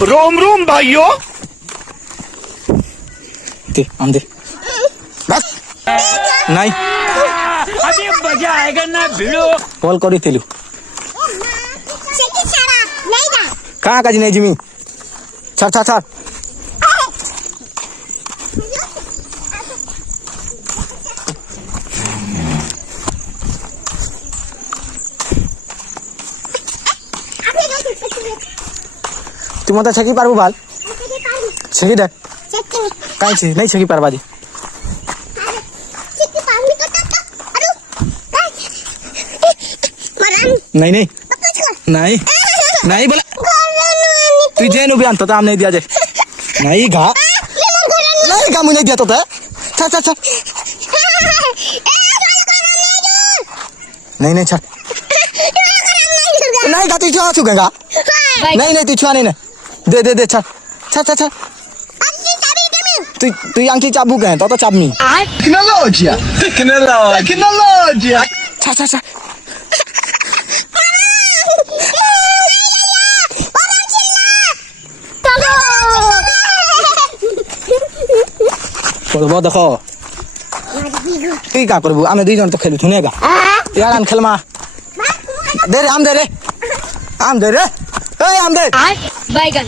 रोम रोम भाइयों। दे आम दे बस नहीं अभी मजा आएगा ना भिड़ो। कॉल करी थिलु कहाँ काजी नहीं जिमी छाड़ छाड़ छाड़ তুই মতো ছেকি পারবো ভাল ছেকি দেখ কাইছি नहीं ছেকি পারবা দি नहीं नहीं नहीं नहीं बोला तुझे नु बयान तो आम नहीं दिया जे नहीं घा नहीं घा मुझे नहीं दिया तो चल चल चल नहीं नहीं चल नहीं घा तू छुआ छुएगा नहीं नहीं तू छुआ नहीं दे दे दे चल चल चल चल तू यांकी चाबू गए तो चाबनी टेक्नोलॉजी टेक्नोलॉजी। चल चल चल করবো দেখো তুই কা করবো আমি দুইজন তো খেলি শুনে গা यार आम खेल मा दे रे आम दे रे आम दे रे ए आम दे बैगन